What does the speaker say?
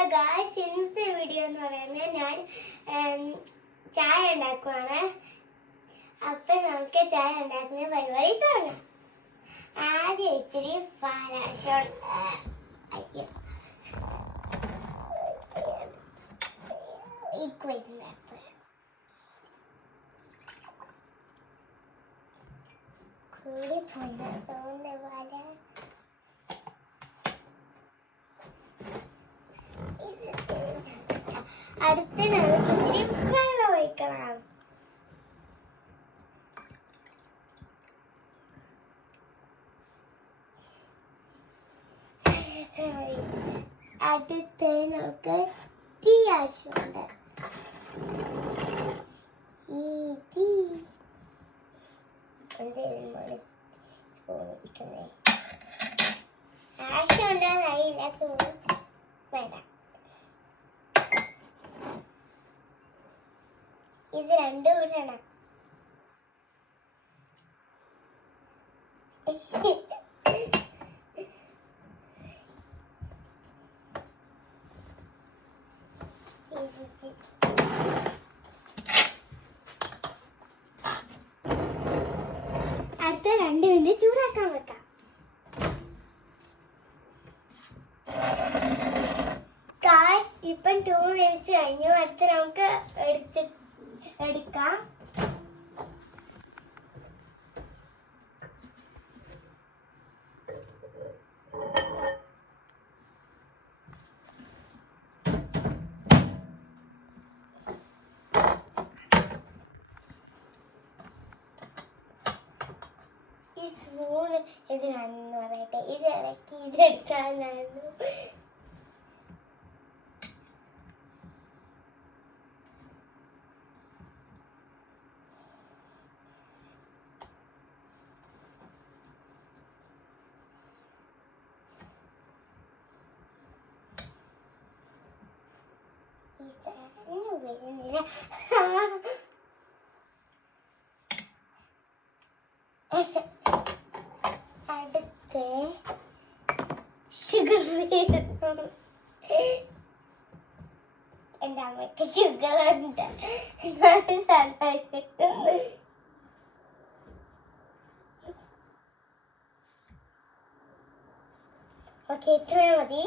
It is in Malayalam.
ഹലോ ഗായ്സ്, ഇന്നത്തെ വീഡിയോ എന്ന് പറയുന്നത് ഞാൻ ചായ ഉണ്ടാക്കുവാണ്. അപ്പം നമുക്ക് ചായ ഉണ്ടാക്കുന്ന പരിപാടി തുടങ്ങാം. ആദ്യം ഇച്ചിരി പാലാശം കൂടി പോയി പാല അടുത്ത് നമുക്ക് ഇച്ചിരി വെള്ളം ഒഴിക്കണം. അടുത്ത് നമുക്ക് ടീ ആവശ്യമുണ്ട്. ഈ ടീ എന്തെങ്കിലും സ്പൂൺ ഇരിക്കുന്നേ ആവശ്യമുണ്ടോന്ന് അറിയില്ല. സ്പൂൺ വേണ്ട. ഇത് രണ്ടും ഇടണം. അടുത്ത 2 മിനിറ്റ് ചൂടാക്കാൻ വെക്കാം. ഇപ്പം 2 മിനിറ്റ്സ് കഴിഞ്ഞു. അടുത്ത് നമുക്ക് എടുക്കാം. ഈ സ്പൂൺ ഇതിലാണെന്ന് പറയട്ടെ. ഇത് ഇളക്കി ഇതെടുക്കാനായിരുന്നു. വരുന്നില്ല. അടുത്ത് ഷുഗർ എൻ്റെ അമ്മയ്ക്ക് ഷുഗർ ഉണ്ട്. ഓക്കെ, ഇത്രയും മതി.